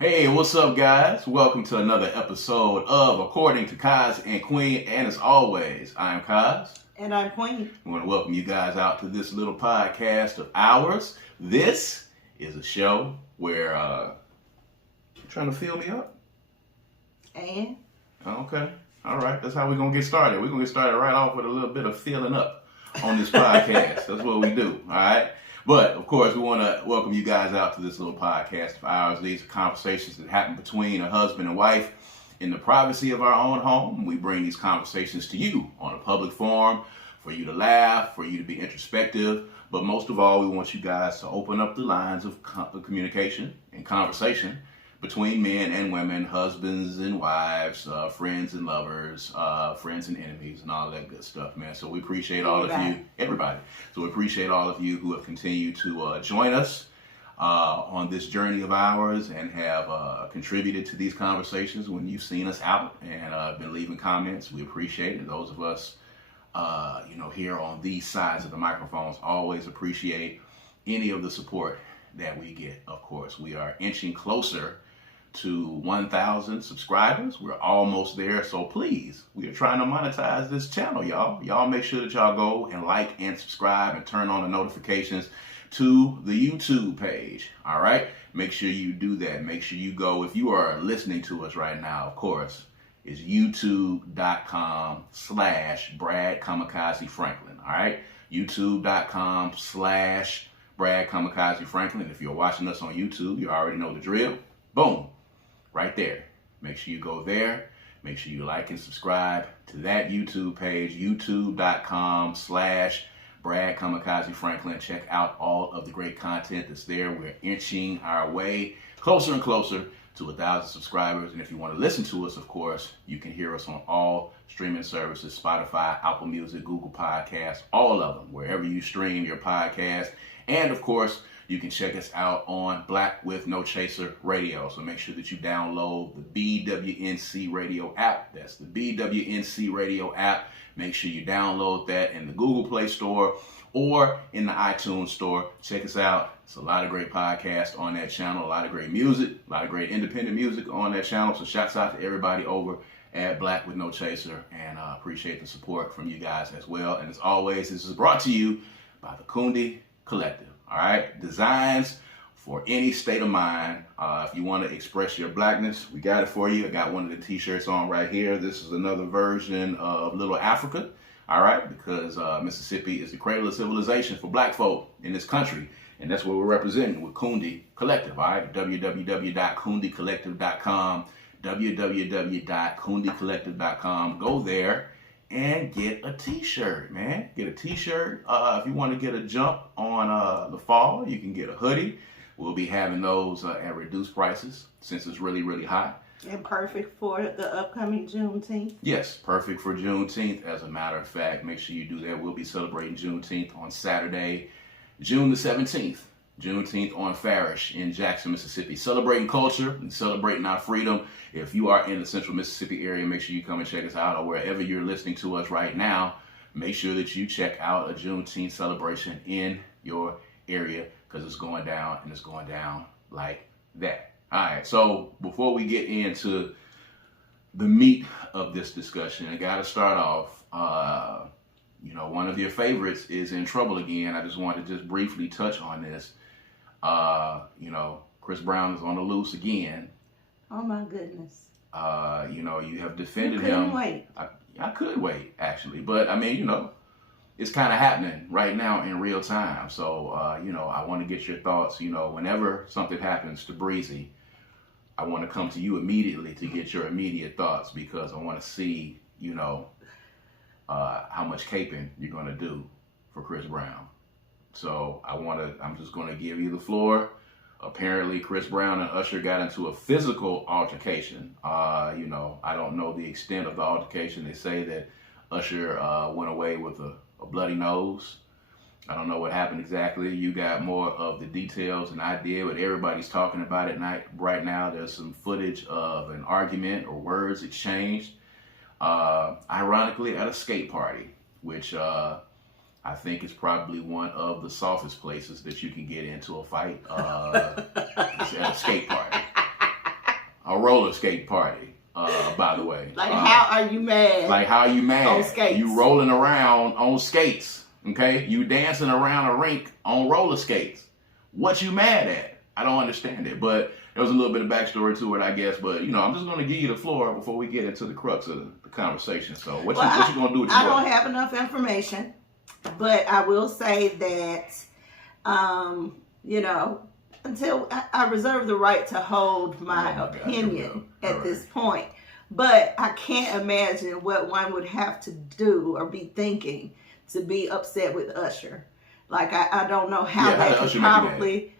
Hey, what's up, guys? Welcome to another episode of According to Kaz Queen. And as always, I'm Kaz. And I'm Queen. We want to welcome you guys out to this little podcast of ours. This is a show where you're trying to fill me up. And? Okay. All right. That's how we're going to get started. We're going to get started right off with a little bit of filling up on this podcast. That's what we do. All right. But, of course, we want to welcome you guys out to this little podcast of ours. These are conversations that happen between a husband and wife in the privacy of our own home. We bring these conversations to you on a public forum for you to laugh, for you to be introspective. But most of all, we want you guys to open up the lines of communication and conversation between men and women, husbands and wives, friends and lovers, friends and enemies, and all that good stuff, man. So we appreciate all of you, everybody. So we appreciate all of you who have continued to join us on this journey of ours and have contributed to these conversations when you've seen us out and been leaving comments. We appreciate it. Those of us, here on these sides of the microphones always appreciate any of the support that we get. Of course, we are inching closer to 1,000 subscribers. We're almost there, so please, we are trying to monetize this channel, y'all. Y'all make sure that y'all go and like and subscribe and turn on the notifications to the YouTube page, all right? Make sure you do that. Make sure you go, if you are listening to us right now, of course, it's youtube.com/Brad Kamikaze Franklin, all right? youtube.com/Brad Kamikaze Franklin. If you're watching us on YouTube, you already know the drill. Boom. Right there. Make sure you go there. Make sure you like and subscribe to that YouTube page, youtube.com/Brad Kamikaze Franklin. Check out all of the great content that's there. We're inching our way closer and closer to 1,000 subscribers. And if you want to listen to us, of course, you can hear us on all streaming services, Spotify, Apple Music, Google Podcasts, all of them, wherever you stream your podcast. And of course, you can check us out on Black with No Chaser Radio. So make sure that you download the BWNC Radio app. That's the BWNC Radio app. Make sure you download that in the Google Play Store or in the iTunes Store. Check us out. It's a lot of great podcasts on that channel, a lot of great music, a lot of great independent music on that channel. So shouts out to everybody over at Black with No Chaser, and I appreciate the support from you guys as well. And as always, this is brought to you by the Kundi Collective. All right, designs for any state of mind. If you want to express your blackness, we got it for you. I got one of the t-shirts on right here. This is another version of Little Africa. All right, because Mississippi is the cradle of civilization for black folk in this country. And that's what we're representing with Kundi Collective. All right, www.kundicollective.com, www.kundicollective.com. Go there and get a t-shirt, man. Get a t-shirt. If you want to get a jump on the fall, you can get a hoodie. We'll be having those at reduced prices since it's really, really hot. And perfect for the upcoming Juneteenth. Yes, perfect for Juneteenth. As a matter of fact, make sure you do that. We'll be celebrating Juneteenth on Saturday, June the 17th. Juneteenth on Farish in Jackson, Mississippi. Celebrating culture and celebrating our freedom. If you are in the central Mississippi area, make sure you come and check us out, or wherever you're listening to us right now, make sure that you check out a Juneteenth celebration in your area, because it's going down, and it's going down like that. All right, so before we get into the meat of this discussion, I got to start off, one of your favorites is in trouble again. I just wanted to just briefly touch on this. Chris Brown is on the loose again. Oh my goodness. You have defended you him. Wait. I could wait, actually. But, it's kind of happening right now in real time. So, I want to get your thoughts. Whenever something happens to Breezy, I want to come to you immediately to get your immediate thoughts, because I want to see, how much caping you're going to do for Chris Brown. So I'm just going to give you the floor. Apparently, Chris Brown and Usher got into a physical altercation. I don't know the extent of the altercation. They say that Usher went away with a bloody nose. I don't know what happened exactly. You got more of the details than I did, but everybody's talking about it right now. There's some footage of an argument or words exchanged, ironically, at a skate party, which I think it's probably one of the softest places that you can get into a fight. It's at a skate party. a roller skate party, by the way. Like, how are you mad? Like, how are you mad? On skates. You rolling around on skates, okay? You dancing around a rink on roller skates. What you mad at? I don't understand it. But there was a little bit of backstory to it, I guess. But, I'm just going to give you the floor before we get into the crux of the conversation. So what you going to do with your I don't have enough information, but I will say that, until I reserve the right to hold my opinion at this point. But I can't imagine what one would have to do or be thinking to be upset with Usher. Like, I don't know how that could probably.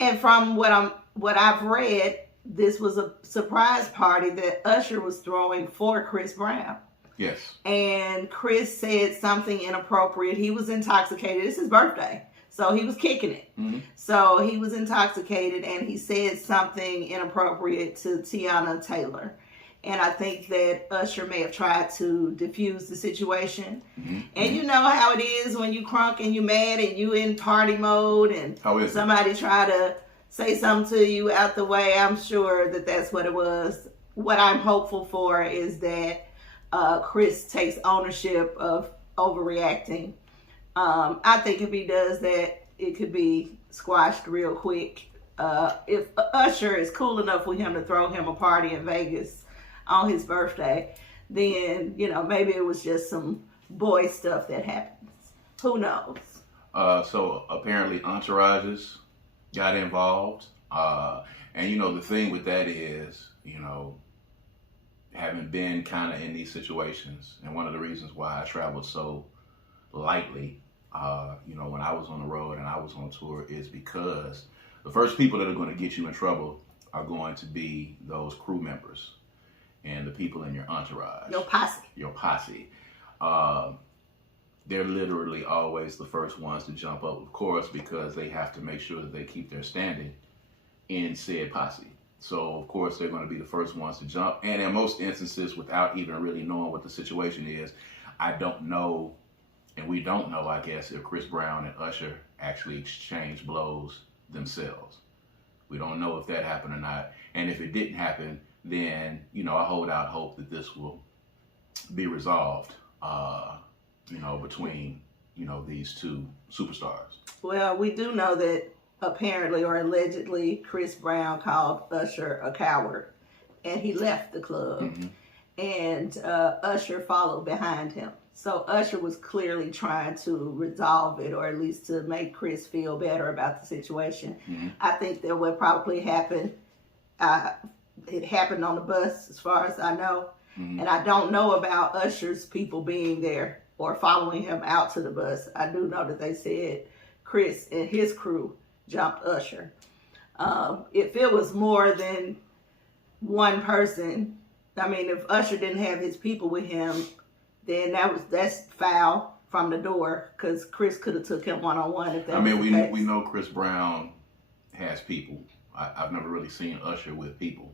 And from what I've read, this was a surprise party that Usher was throwing for Chris Brown. Yes. And Chris said something inappropriate. He was intoxicated. It's his birthday. So he was kicking it. Mm-hmm. So he was intoxicated and he said something inappropriate to Tiana Taylor. And I think that Usher may have tried to diffuse the situation. Mm-hmm. And you know how it is when you crunk and you mad and you in party mode and somebody try to say something to you out the way. I'm sure that that's what it was. What I'm hopeful for is that Chris takes ownership of overreacting. I think if he does that, it could be squashed real quick. If Usher is cool enough for him to throw him a party in Vegas on his birthday, then, maybe it was just some boy stuff that happens. Who knows? So apparently entourages got involved. And, the thing with that is, having been kind of in these situations, and one of the reasons why I traveled so lightly, when I was on the road and I was on tour, is because the first people that are going to get you in trouble are going to be those crew members and the people in your entourage. Your posse. They're literally always the first ones to jump up, of course, because they have to make sure that they keep their standing in said posse. So, of course, they're going to be the first ones to jump. And in most instances, without even really knowing what the situation is, I don't know, and we don't know, I guess, if Chris Brown and Usher actually exchanged blows themselves. We don't know if that happened or not. And if it didn't happen, then, I hold out hope that this will be resolved, between, these two superstars. Well, we do know that apparently or allegedly Chris Brown called Usher a coward and he left the club. Mm-hmm. And Usher followed behind him. So Usher was clearly trying to resolve it, or at least to make Chris feel better about the situation. Mm-hmm. I think that what probably happened, it happened on the bus as far as I know. Mm-hmm. And I don't know about Usher's people being there or following him out to the bus. I do know that they said Chris and his crew jumped Usher. If it was more than one person, I mean, if Usher didn't have his people with him, then that's foul from the door, because Chris could have took him one-on-one if that was the case. We know Chris Brown has people. I've never really seen Usher with people.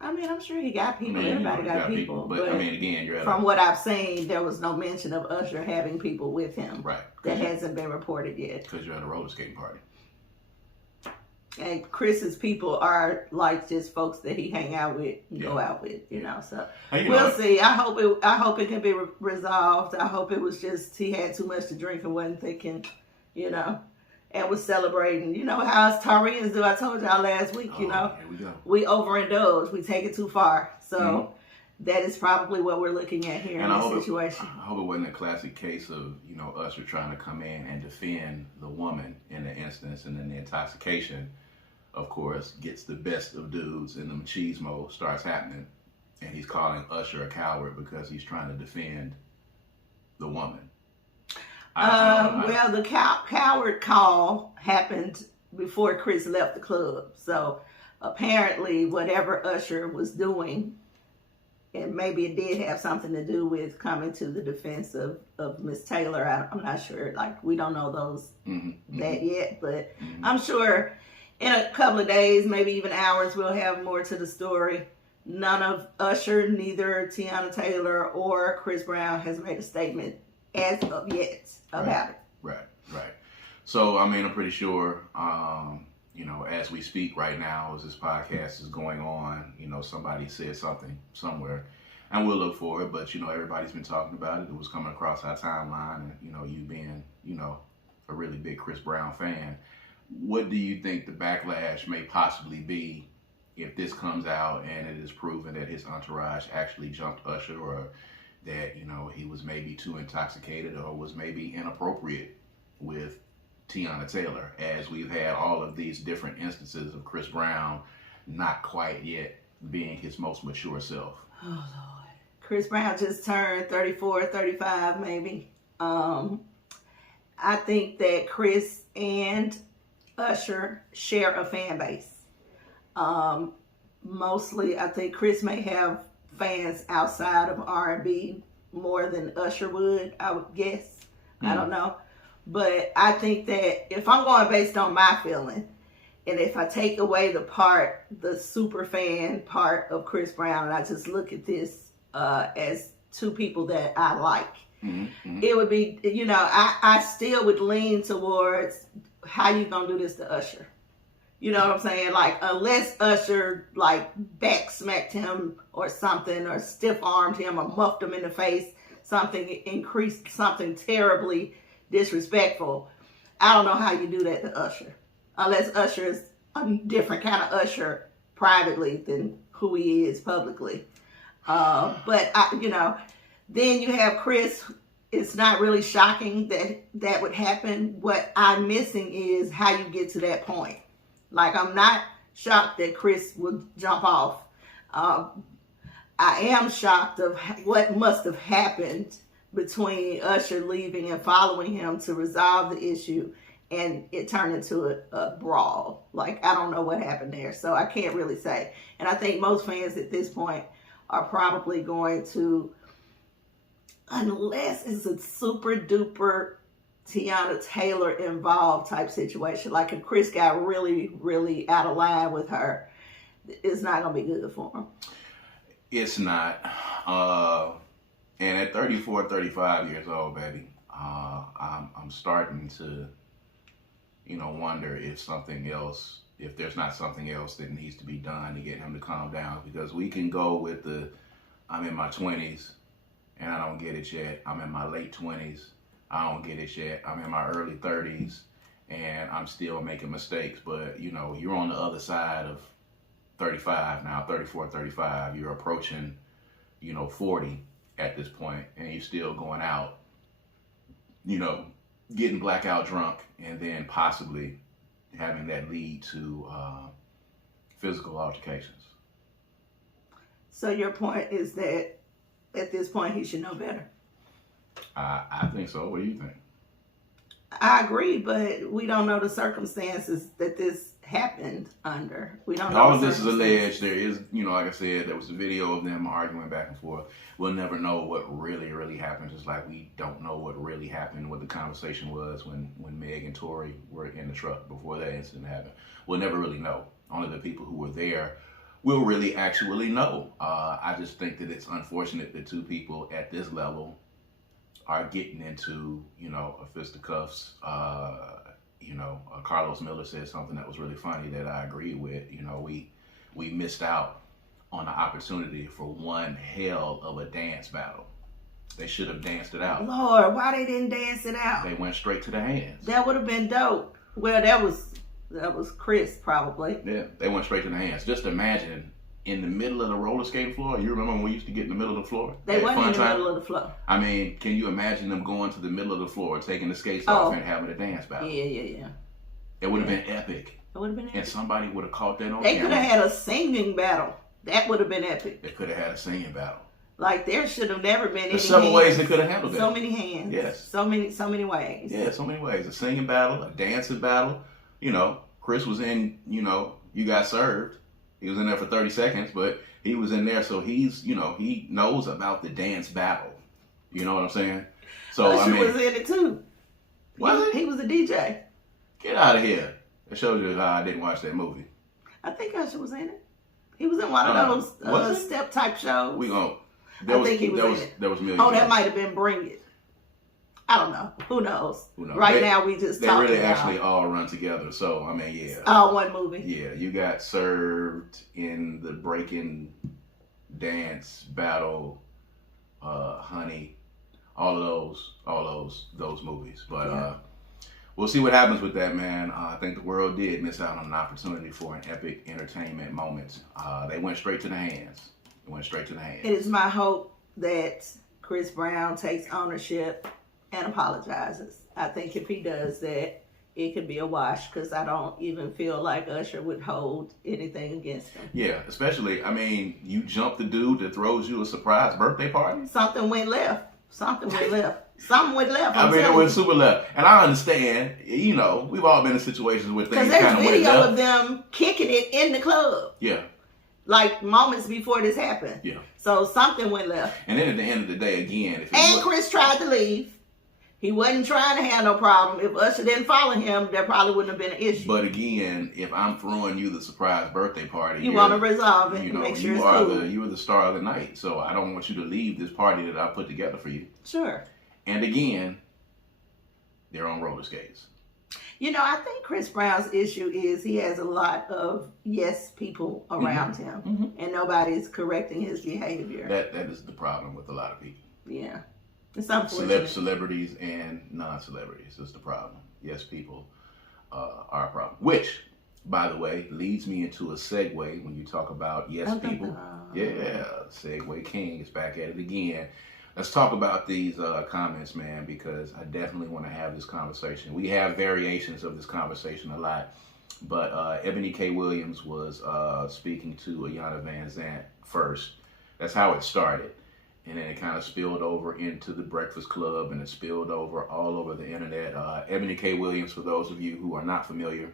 I mean, I'm sure he got people. Everybody got people. But again, from what I've seen, there was no mention of Usher having people with him. Right. That hasn't been reported yet. Because you're at a roller skating party. And Chris's people are like just folks that he hang out with, and go out with, So we'll see. I hope it can be resolved. I hope it was just he had too much to drink and wasn't thinking, and was celebrating. You know how us Taurians do. I told y'all last week. Here we go. We overindulge. We take it too far. So that is probably what we're looking at here in this situation. I hope it wasn't a classic case of Usher trying to come in and defend the woman in the instance, and then the intoxication, of course, gets the best of dudes, and the machismo starts happening, and he's calling Usher a coward because he's trying to defend the woman. Well, the coward call happened before Chris left the club. So apparently whatever Usher was doing, and maybe it did have something to do with coming to the defense of Miss Taylor. I'm not sure. Like, we don't know that yet, but I'm sure in a couple of days, maybe even hours, we'll have more to the story. None of Usher, neither Tiana Taylor or Chris Brown has made a statement as of yet about it. Right. So, I'm pretty sure, as we speak right now, as this podcast is going on, somebody said something somewhere, and we'll look for it. But everybody's been talking about it. It was coming across our timeline, and you being a really big Chris Brown fan. What do you think the backlash may possibly be if this comes out and it is proven that his entourage actually jumped Usher, or that he was maybe too intoxicated or was maybe inappropriate with Teyana Taylor, as we've had all of these different instances of Chris Brown not quite yet being his most mature self? Oh, Lord. Chris Brown just turned 34, 35 maybe. I think that Chris and Usher share a fan base. Mostly, I think Chris may have fans outside of R&B more than Usher would, I would guess. I don't know. But I think that if I'm going based on my feeling, and if I take away the super fan part of Chris Brown, and I just look at this as two people that I like, it would be, I still would lean towards how you gonna do this to Usher. You know what I'm saying? Like, unless Usher, back smacked him or something, or stiff armed him or muffed him in the face, something terribly disrespectful. I don't know how you do that to Usher. Unless Usher is a different kind of Usher privately than who he is publicly. But, then you have Chris. It's not really shocking that would happen. What I'm missing is how you get to that point. I'm not shocked that Chris would jump off. I am shocked of what must have happened between Usher leaving and following him to resolve the issue, and it turned into a brawl. I don't know what happened there, so I can't really say. And I think most fans at this point are probably going to, unless it's a super duper Teyana Taylor involved type situation, like if Chris got really, really out of line with her, it's not going to be good for him. It's not. And at 34, 35 years old, baby, I'm starting to, wonder if there's not something else that needs to be done to get him to calm down. Because we can go with I'm in my 20s and I don't get it yet. I'm in my late 20s. I don't get it yet. I'm in my early 30s and I'm still making mistakes. But, you're on the other side of 35 now, 34, 35. You're approaching, 40 at this point, and you're still going out, getting blackout drunk, and then possibly having that lead to physical altercations. So your point is that at this point he should know better? I think so. What do you think? I agree, but we don't know the circumstances that this happened under. We don't know. All of this is alleged. There is, like I said, there was a video of them arguing back and forth. We'll never know what really, really happened, just like we don't know what really happened, what the conversation was when Meg and Tory were in the truck before that incident happened. We'll never really know. Only the people who were there will really actually know. I just think that it's unfortunate that two people at this level are getting into, a fisticuffs. Carlos Miller said something that was really funny that I agree with. We missed out on the opportunity for one hell of a dance battle. They should have danced it out. Lord, why they didn't dance it out? They went straight to the hands. That would have been dope. Well, that was Chris probably. Yeah, they went straight to the hands. Just imagine in the middle of the roller skating floor. You remember when we used to get in the middle of the floor? They weren't in the middle of the floor. I mean, can you imagine them going to the middle of the floor, taking the skates off and having a dance battle? Yeah. It would have been epic. It would have been epic. And somebody would have caught that on camera. They could have had a singing battle. That would have been epic. They could have had a singing battle. There should have never been any There's several ways they could have handled that. So many hands. Yes. So many ways. Yeah, so many ways. A singing battle, a dancing battle. Chris was in, You Got Served. He was in there for 30 seconds, but he was in there, so he's, he knows about the dance battle. You know what I'm saying? So Usher was in it too. Was he was a DJ. Get out of here. That shows you how I didn't watch that movie. I think Usher was in it. He was in one of those step type shows. There was in it. There was millions. Oh, that might have been Bring It. I don't know. Who knows? Who knows? Right now, we just they talking really about actually all run together. So I mean, yeah. all one movie. Yeah, you got served in the breaking dance battle, Honey, all of those movies. But we'll see what happens with that, man. I think the world did miss out on an opportunity for an epic entertainment moment. They went straight to the hands. It is my hope that Chris Brown takes ownership and apologizes. I think if he does that, it could be a wash, because I don't even feel like Usher would hold anything against him. Yeah, especially, I mean, you jump the dude that throws you a surprise birthday party. Something went left. Something went left. I mean, it went super left. And I understand, you know, we've all been in situations where things kind of went left. Because there's video of them kicking it in the club. Yeah. Like moments before this happened. Yeah. So something went left. And then at the end of the day, again, Chris tried to leave. He wasn't trying to have no problem. If Usher didn't follow him, there probably wouldn't have been an issue. But again, if I'm throwing you the surprise birthday party, you want to resolve it. You know, make sure you it's are cool. you are the star of the night. So I don't want you to leave this party that I put together for you. Sure. And again, they're on roller skates. You know, I think Chris Brown's issue is he has a lot of yes people around him, and nobody's correcting his behavior. That is the problem with a lot of people. Yeah, it's unfortunate. Celebrities and non-celebrities is the problem. Yes, people are a problem. Which, by the way, leads me into a segue when you talk about yes people. Yeah, segue king is back at it again. Let's talk about these comments, man, because I definitely want to have this conversation. We have variations of this conversation a lot, but Eboni K Williams was speaking to Iyanla Vanzant first. That's how it started. And then it kind of spilled over into the Breakfast Club, and it spilled over all over the internet. Eboni K Williams, for those of you who are not familiar,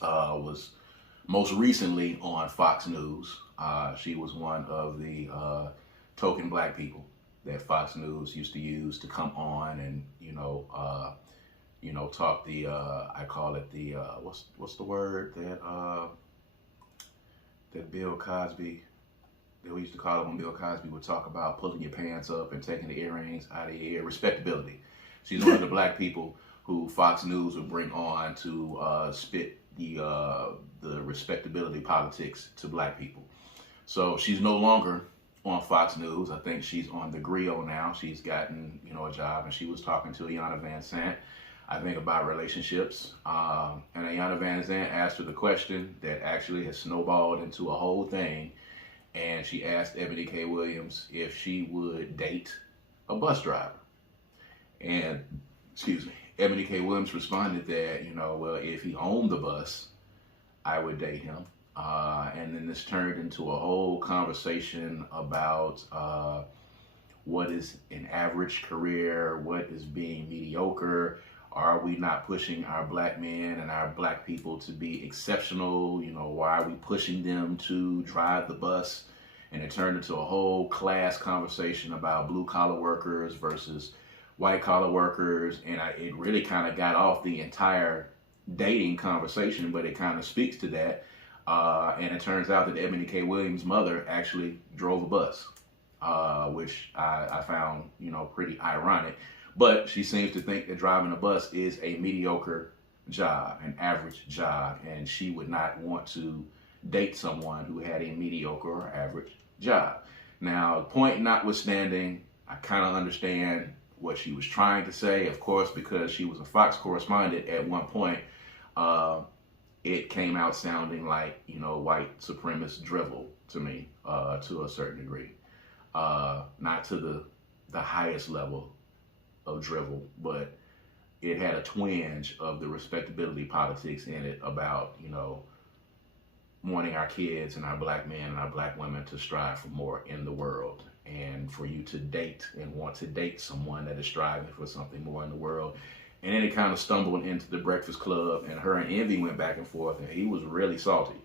was most recently on Fox News. She was one of the token black people that Fox News used to use to come on and, talk the, I call it the, what's the word that Bill Cosby, that we used to call it when Bill Cosby would talk about pulling your pants up and taking the earrings out of your ear, respectability. She's one of the black people who Fox News would bring on to spit the respectability politics to black people. So she's no longer on Fox News. I think she's on the Griot now. She's gotten, a job, and she was talking to Iyanla Vanzant, I think, about relationships. And Iyanla Vanzant asked her the question that actually has snowballed into a whole thing. And she asked Eboni K Williams if she would date a bus driver. And, Eboni K Williams responded that, well, if he owned the bus, I would date him. And then this turned into a whole conversation about what is an average career, what is being mediocre, are we not pushing our black men and our black people to be exceptional? Why are we pushing them to drive the bus? And it turned into a whole class conversation about blue collar workers versus white collar workers. And it really kind of got off the entire dating conversation, but it kind of speaks to that. And it turns out that Eboni K Williams' mother actually drove a bus, which I found, pretty ironic. But she seems to think that driving a bus is a mediocre job, an average job, and she would not want to date someone who had a mediocre or average job. Now, point notwithstanding, I kind of understand what she was trying to say, of course, because she was a Fox correspondent at one point. It came out sounding like, white supremacist drivel to me, to a certain degree. Not to the highest level of drivel, but it had a twinge of the respectability politics in it about, wanting our kids and our black men and our black women to strive for more in the world. And for you to date and want to date someone that is striving for something more in the world. And then it kind of stumbled into the Breakfast Club, and her and Envy went back and forth, and he was really salty.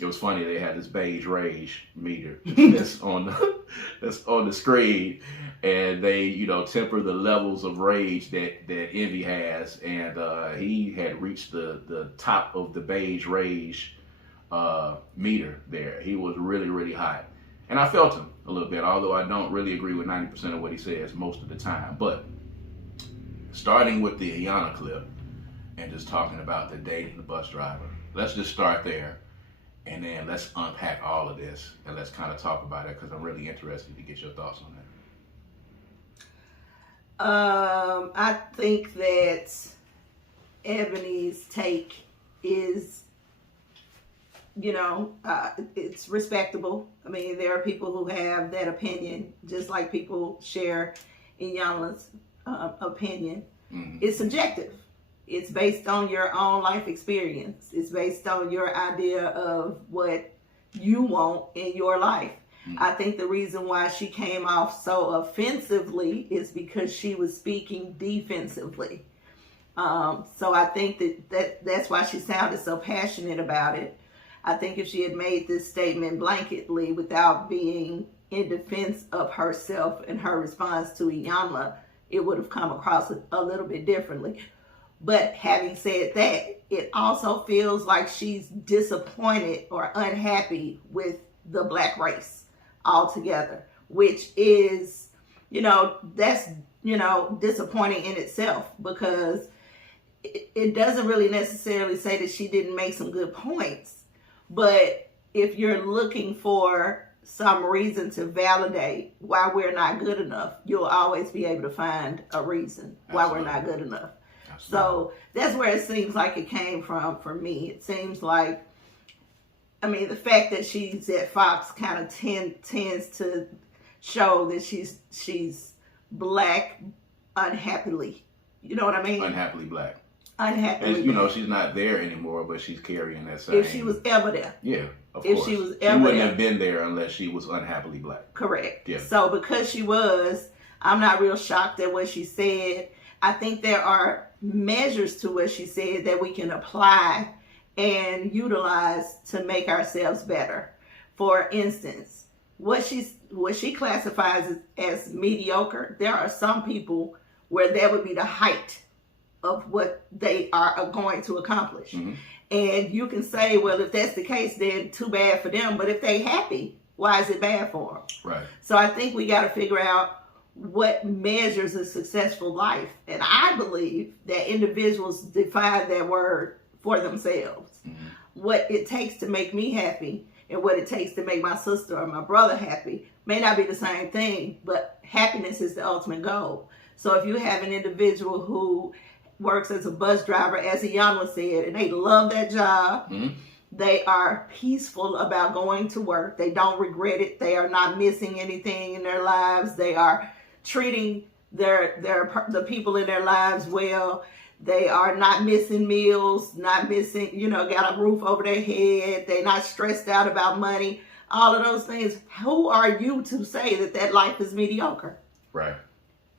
It was funny, they had this beige rage meter that's on the screen, and they, temper the levels of rage that Envy has, and he had reached the top of the beige rage meter there. He was really, really hot. And I felt him a little bit, although I don't really agree with 90% of what he says most of the time. But starting with the Iyanla clip and just talking about the dating the bus driver. Let's just start there, and then let's unpack all of this, and let's kind of talk about it, because I'm really interested to get your thoughts on that. I think that Ebony's take is, it's respectable. I mean, there are people who have that opinion, just like people share Iyanla's opinion. Mm-hmm. It's subjective. It's based on your own life experience. It's based on your idea of what you want in your life. Mm-hmm. I think the reason why she came off so offensively is because she was speaking defensively. So I think that's why she sounded so passionate about it. I think if she had made this statement blanketly without being in defense of herself and her response to Iyanla, it would have come across a little bit differently. But having said that, it also feels like she's disappointed or unhappy with the black race altogether, which is, that's, disappointing in itself, because it doesn't really necessarily say that she didn't make some good points. But if you're looking for some reason to validate why we're not good enough, you'll always be able to find a reason why we're not good enough. So that's where it seems like it came from for me. It seems like, the fact that she's at Fox kind of tends to show that she's black unhappily. You know what I mean? Unhappily black. Unhappily black. She's not there anymore, but she's carrying that same. If she was ever there. Yeah, of if course. She was ever she wouldn't there. have been there unless she was unhappily black. Correct. Yeah. So because she was, I'm not real shocked at what she said. I think there are measures to what she said that we can apply and utilize to make ourselves better. For instance, what she classifies as mediocre, there are some people where that would be the height of what they are going to accomplish. Mm-hmm. And you can say, well, if that's the case, then too bad for them. But if they happy, why is it bad for them? Right. So I think we got to figure out what measures a successful life. And I believe that individuals define that word for themselves. Mm-hmm. What it takes to make me happy and what it takes to make my sister or my brother happy may not be the same thing, but happiness is the ultimate goal. So if you have an individual who works as a bus driver, as Iyanla said, and they love that job, mm-hmm. They are peaceful about going to work. They don't regret it. They are not missing anything in their lives. They are treating the people in their lives well. They are not missing meals, not missing, got a roof over their head. They're not stressed out about money. All of those things. Who are you to say that life is mediocre? Right.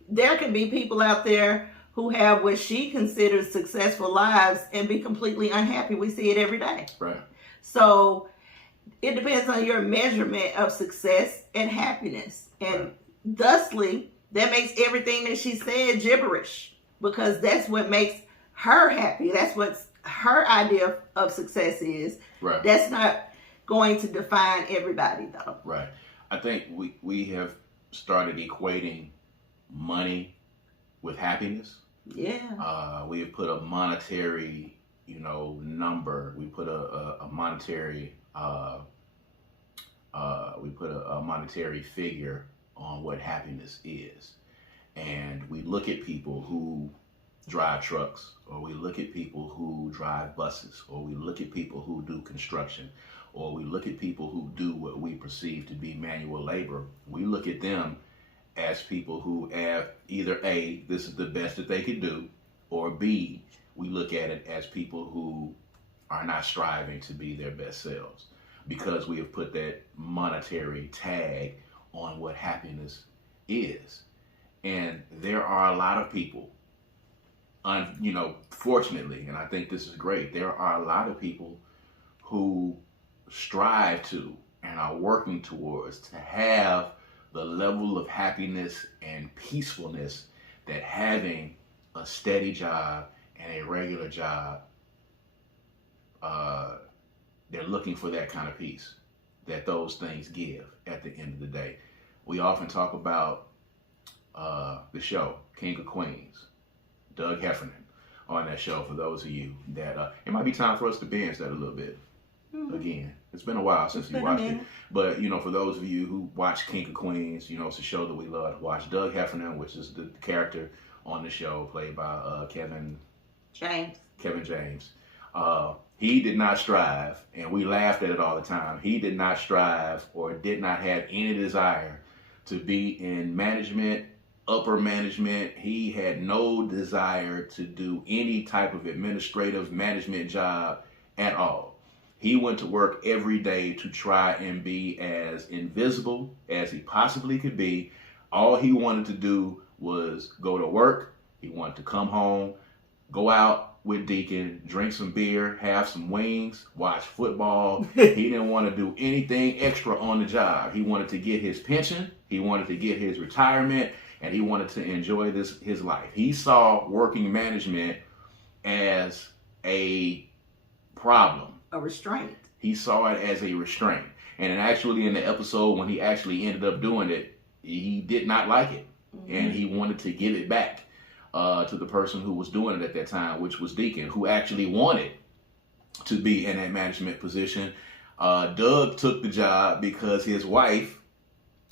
There can be people out there who have what she considers successful lives and be completely unhappy. We see it every day. Right. So it depends on your measurement of success and happiness. And thusly, that makes everything that she said gibberish, because that's what makes her happy. That's what her idea of success is. Right. That's not going to define everybody, though. Right. I think we have started equating money with happiness. Yeah. We have put a monetary, number. We put a monetary, we put a monetary figure on what happiness is. And we look at people who drive trucks, or we look at people who drive buses, or we look at people who do construction, or we look at people who do what we perceive to be manual labor. We look at them as people who have either A, this is the best that they could do, or B, we look at it as people who are not striving to be their best selves, because we have put that monetary tag on what happiness is. And there are a lot of people, fortunately, and I think this is great, there are a lot of people who strive to and are working towards to have the level of happiness and peacefulness that having a steady job and a regular job, they're looking for that kind of peace that those things give at the end of the day. We often talk about the show, King of Queens, Doug Heffernan on that show. For those of you that it might be time for us to binge that a little bit again. It's been a while since you watched it, but for those of you who watch King of Queens, it's a show that we love to watch. Doug Heffernan, which is the character on the show, played by Kevin James. He did not strive, and we laughed at it all the time. He did not strive or did not have any desire to be in management, upper management. He had no desire to do any type of administrative management job at all. He went to work every day to try and be as invisible as he possibly could be. All he wanted to do was go to work. He wanted to come home, go out with Deacon, drink some beer, have some wings, watch football. He didn't want to do anything extra on the job. He wanted to get his pension. He wanted to get his retirement, and he wanted to enjoy his life. He saw working management as a problem. A restraint. He saw it as a restraint. And actually in the episode when he actually ended up doing it, he did not like it. And he wanted to give it back to the person who was doing it at that time, which was Deacon, who actually wanted to be in that management position. Doug took the job because his wife,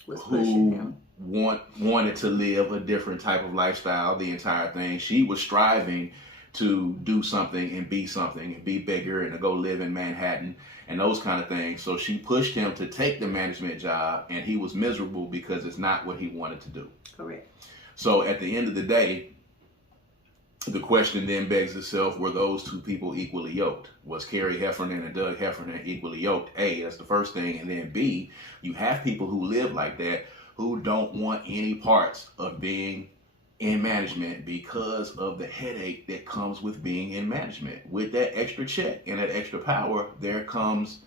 who wanted to live a different type of lifestyle, the entire thing, she was striving to do something and be bigger and to go live in Manhattan and those kind of things. So she pushed him to take the management job, and he was miserable because it's not what he wanted to do. Correct. So at the end of the day, the question then begs itself, were those two people equally yoked? Was Carrie Heffernan and Doug Heffernan equally yoked? A, that's the first thing. And then B, you have people who live like that who don't want any parts of being in management because of the headache that comes with being in management. With that extra check and that extra power, there comes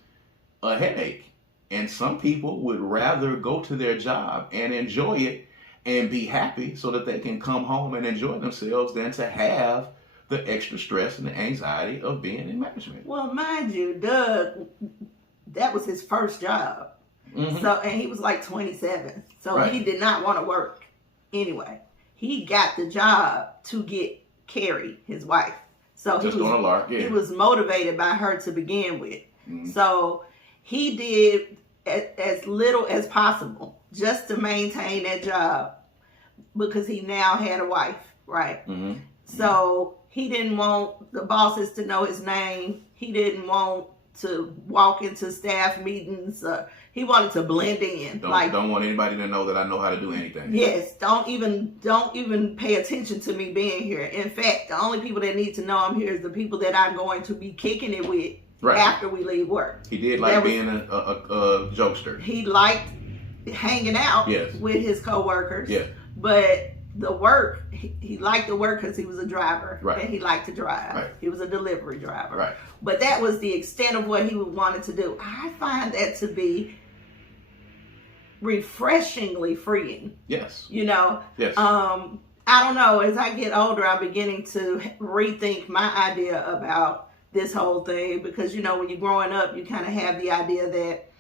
a headache. And some people would rather go to their job and enjoy it and be happy so that they can come home and enjoy themselves than to have the extra stress and the anxiety of being in management. Well, mind you, Doug, that was his first job. So, and he was like 27. So he did not want to work anyway. He got the job to get Carrie, his wife. So just on a lark, he was motivated by her to begin with. So he did as little as possible just to maintain that job because he now had a wife, right? So he didn't want the bosses to know his name. He didn't want to walk into staff meetings. He wanted to blend in. Don't want anybody to know that I know how to do anything. Yes, don't even pay attention to me being here. In fact, the only people that need to know I'm here is the people that I'm going to be kicking it with after we leave work. He did like being a jokester. He liked hanging out with his coworkers. Yeah. But the work, he liked the work because he was a driver. And he liked to drive. He was a delivery driver. But that was the extent of what he wanted to do. I find that to be refreshingly freeing. Yes. Yes. I don't know. As I get older, I'm beginning to rethink my idea about this whole thing because, when you're growing up, you kind of have the idea that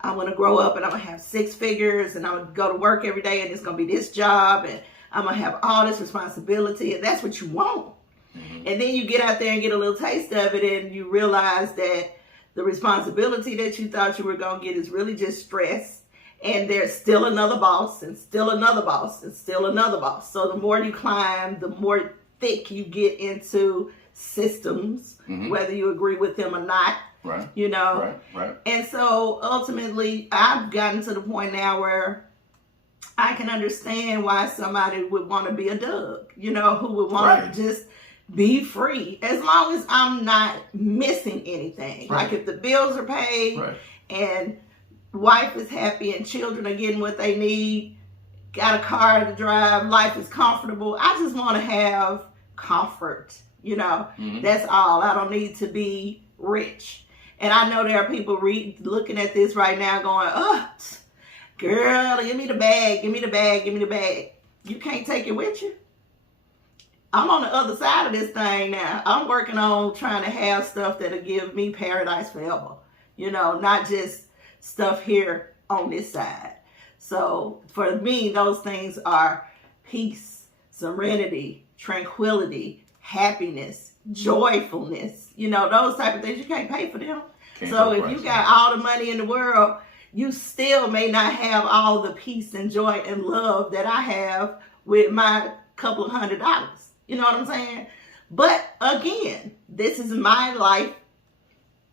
I'm going to grow up and I'm going to have 6 figures and I'm going to go to work every day and it's going to be this job and I'm going to have all this responsibility, and that's what you want. And then you get out there and get a little taste of it and you realize that the responsibility that you thought you were going to get is really just stress. And there's still another boss and still another boss and still another boss. So the more you climb, the more thick you get into systems, whether you agree with them or not. Right. And so ultimately, I've gotten to the point now where I can understand why somebody would want to be a Doug, who would want to just be free as long as I'm not missing anything. Like if the bills are paid and wife is happy and children are getting what they need, got a car to drive, life is comfortable. I just want to have comfort, That's all. I don't need to be rich. And I know there are people looking at this right now going, girl, give me the bag, give me the bag, give me the bag. You can't take it with you. I'm on the other side of this thing now. I'm working on trying to have stuff that'll give me paradise forever. Not just stuff here on this side. So for me, those things are peace, serenity, tranquility, happiness, joyfulness, those type of things. You can't pay for them. So if you got all the money in the world, you still may not have all the peace and joy and love that I have with my couple of $100. You know what I'm saying? But again, this is my life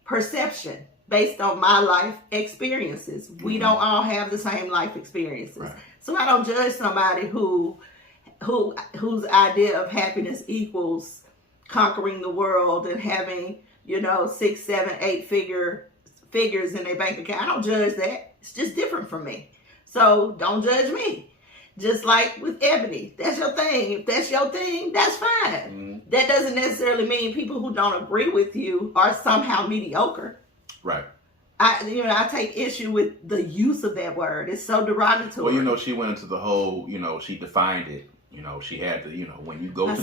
perception based on my life experiences. We don't all have the same life experiences. Right. So I don't judge somebody whose idea of happiness equals conquering the world and having, 6, 7, 8 figures in their bank account. I don't judge that. It's just different from me. So don't judge me. Just like with Eboni, that's your thing. If that's your thing, that's fine. Mm-hmm. That doesn't necessarily mean people who don't agree with you are somehow mediocre. Right. I take issue with the use of that word. It's so derogatory. Well, she went into the whole, she defined it. She had to, when you go to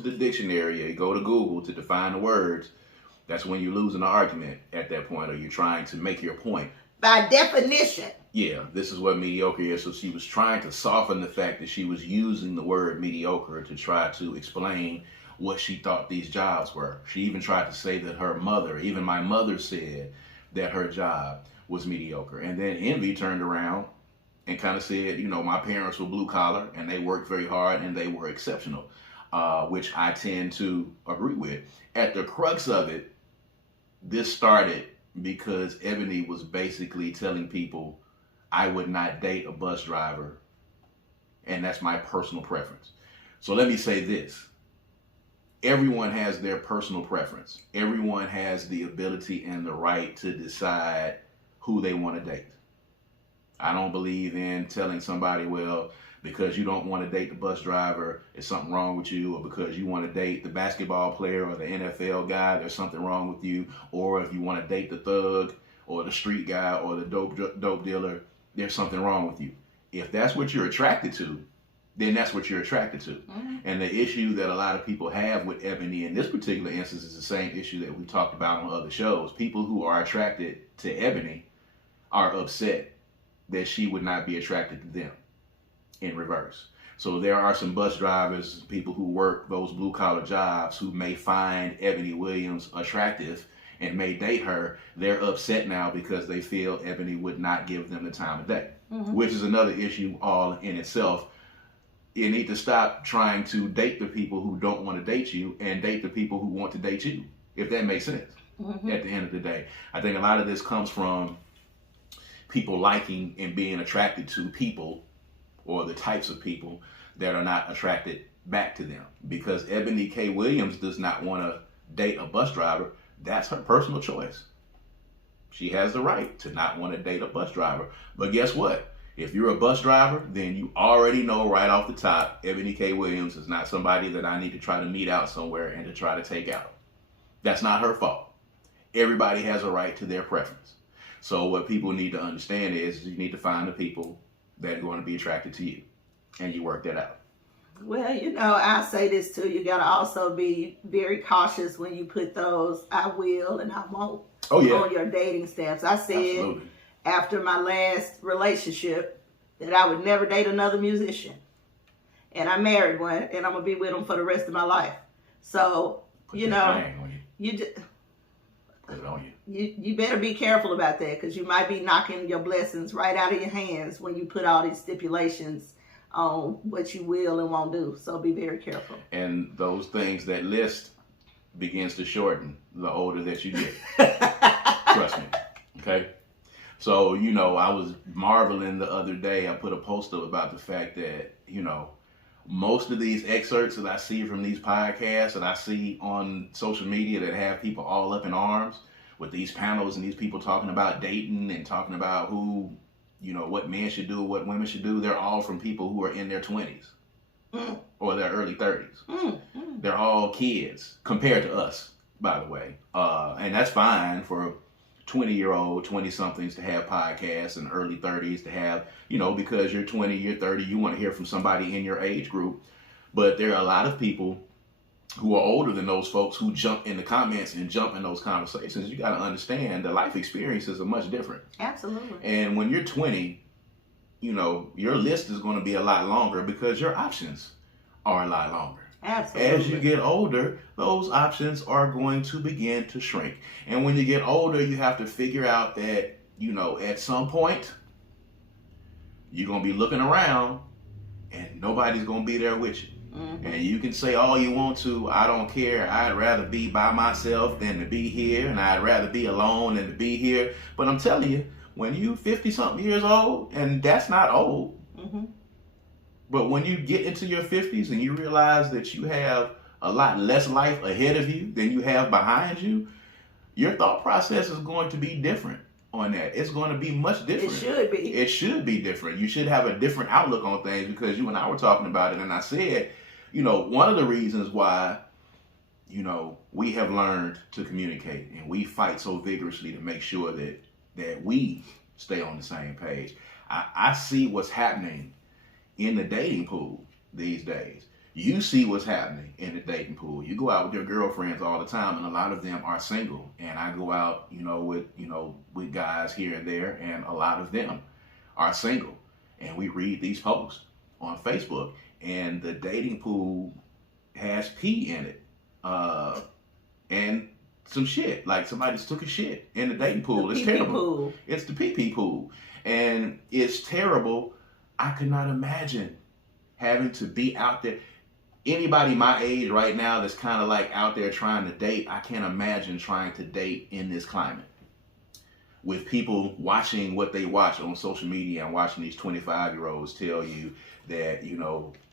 the dictionary, or you go to Google to define the words, that's when you're losing the argument at that point, or you're trying to make your point. By definition. Yeah, this is what mediocre is. So she was trying to soften the fact that she was using the word mediocre to try to explain what she thought these jobs were. She even tried to say that her mother, even my mother, said that her job was mediocre. And then Envy turned around and kind of said, my parents were blue collar and they worked very hard and they were exceptional, which I tend to agree with. At the crux of it, this started because Eboni was basically telling people I would not date a bus driver, and that's my personal preference. So let me say this. Everyone has their personal preference. Everyone has the ability and the right to decide who they want to date. I don't believe in telling somebody, well, because you don't want to date the bus driver, there's something wrong with you, or because you want to date the basketball player or the NFL guy, there's something wrong with you, or if you want to date the thug or the street guy or the dope dealer, there's something wrong with you. If that's what you're attracted to, then that's what you're attracted to. Mm-hmm. And the issue that a lot of people have with Eboni in this particular instance is the same issue that we talked about on other shows. People who are attracted to Eboni are upset that she would not be attracted to them in reverse. So there are some bus drivers, people who work those blue collar jobs who may find Eboni Williams attractive and may date her. They're upset now because they feel Eboni would not give them the time of day, mm-hmm. which is another issue all in itself. You need to stop trying to date the people who don't want to date you and date the people who want to date you, if that makes sense. Mm-hmm. At the end of the day, I think a lot of this comes from people liking and being attracted to people or the types of people that are not attracted back to them. Because Eboni K Williams does not want to date a bus driver. That's her personal choice. She has the right to not want to date a bus driver. But guess what? If you're a bus driver, then you already know right off the top, Eboni K Williams is not somebody that I need to try to meet out somewhere and to try to take out. That's not her fault. Everybody has a right to their preference. So what people need to understand is you need to find the people that are going to be attracted to you, and you work that out. Well, I say this too. You got to also be very cautious when you put those I will and I won't on your dating stamps. I said Absolutely. After my last relationship that I would never date another musician. And I married one, and I'm going to be with him for the rest of my life. So, Put that thing on you just... Put it on you. You better be careful about that, because you might be knocking your blessings right out of your hands when you put all these stipulations on what you will and won't do. So be very careful. And those things, that list begins to shorten the older that you get. Trust me. Okay? So, I was marveling the other day. I put a post up about the fact that, most of these excerpts that I see from these podcasts that I see on social media that have people all up in arms with these panels and these people talking about dating and talking about who, what men should do, what women should do, they're all from people who are in their 20s or their early 30s. They're all kids compared to us, by the way. And that's fine for 20-year-old, 20-somethings to have podcasts, and early 30s to have, because you're 20, you're 30, you want to hear from somebody in your age group. But there are a lot of people who are older than those folks who jump in the comments and jump in those conversations. You got to understand the life experiences are much different. Absolutely. And when you're 20, your list is going to be a lot longer because your options are a lot longer. Absolutely. As you get older, those options are going to begin to shrink. And when you get older, you have to figure out that, at some point, you're going to be looking around and nobody's going to be there with you. Mm-hmm. And you can say all you want to, I don't care, I'd rather be by myself than to be here, and I'd rather be alone than to be here. But I'm telling you, when you 50-something years old, and that's not old, mm-hmm. but when you get into your 50s and you realize that you have a lot less life ahead of you than you have behind you, your thought process is going to be different on that. It's going to be much different. It should be. It should be different. You should have a different outlook on things, because you and I were talking about it, and I said, one of the reasons why, we have learned to communicate and we fight so vigorously to make sure that we stay on the same page. I see what's happening in the dating pool these days. You see what's happening in the dating pool. You go out with your girlfriends all the time, and a lot of them are single. And I go out, with guys here and there, and a lot of them are single. And we read these posts on Facebook, and the dating pool has pee in it, and some shit. Like somebody's took a shit in the dating pool. It's terrible. Pool. It's the pee pool, and it's terrible. I could not imagine having to be out there. Anybody my age right now that's kind of like out there trying to date, I can't imagine trying to date in this climate. With people watching what they watch on social media and watching these 25-year-olds tell you that,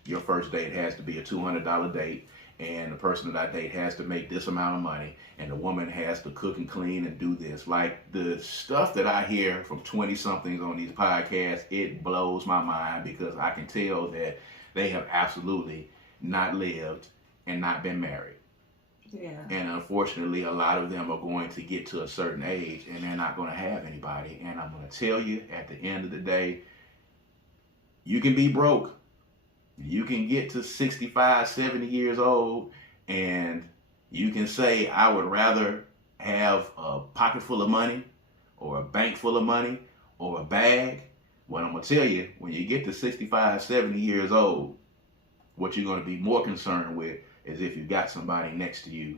your first date has to be a $200 date, and the person that I date has to make this amount of money, and the woman has to cook and clean and do this. Like, the stuff that I hear from 20-somethings on these podcasts, it blows my mind, because I can tell that they have absolutely not lived and not been married. Yeah. And unfortunately, a lot of them are going to get to a certain age and they're not going to have anybody. And I'm going to tell you, at the end of the day, you can be broke. You can get to 65, 70 years old, and you can say, I would rather have a pocket full of money or a bank full of money or a bag. Well, I'm going to tell you, when you get to 65, 70 years old, what you're going to be more concerned with is if you got somebody next to you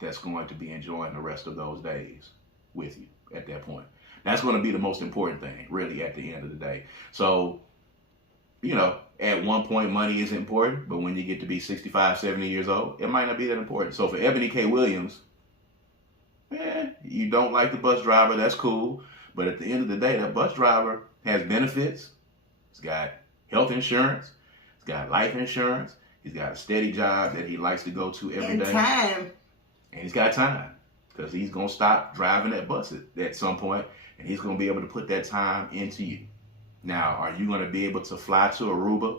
that's going to be enjoying the rest of those days with you at that point. That's going to be the most important thing, really, at the end of the day. So, at one point, money is important, but when you get to be 65, 70 years old, it might not be that important. So for Eboni K Williams, you don't like the bus driver, that's cool. But at the end of the day, that bus driver has benefits. He's got health insurance. Got life insurance. He's got a steady job that he likes to go to every day. Time. And he's got time, because he's going to stop driving that bus at some point, and he's going to be able to put that time into you. Now, are you going to be able to fly to Aruba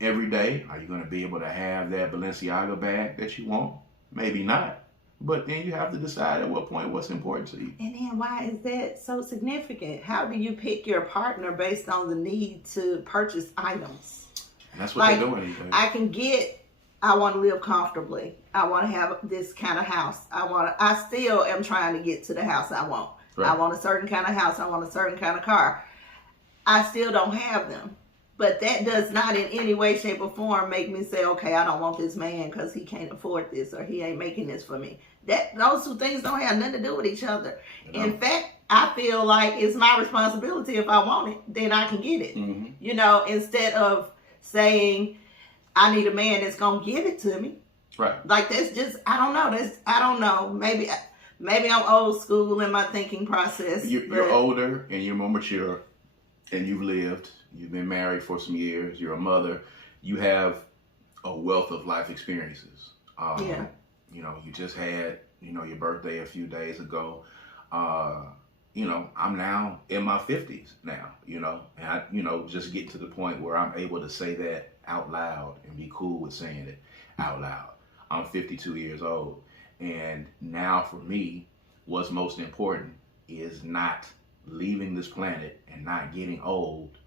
every day? Are you going to be able to have that Balenciaga bag that you want? Maybe not. But then you have to decide at what point what's important to you. And then why is that so significant? How do you pick your partner based on the need to purchase items? And that's what they're doing these days. I want to live comfortably. I want to have this kind of house. I still am trying to get to the house I want. Right. I want a certain kind of house. I want a certain kind of car. I still don't have them. But that does not in any way, shape, or form make me say, okay, I don't want this man because he can't afford this, or he ain't making this for me. Those two things don't have nothing to do with each other. In fact, I feel like it's my responsibility. If I want it, then I can get it. Mm-hmm. Instead of saying, I need a man that's gonna give it to me. Right. Like, that's just, I don't know. Maybe I'm old school in my thinking process. You're older and you're more mature, and you've been married for some years, you're a mother, you have a wealth of life experiences. You just had, your birthday a few days ago. I'm now in my 50s now, and I, just getting to the point where I'm able to say that out loud and be cool with saying it out loud. I'm 52 years old, and now for me, what's most important is not leaving this planet and not getting old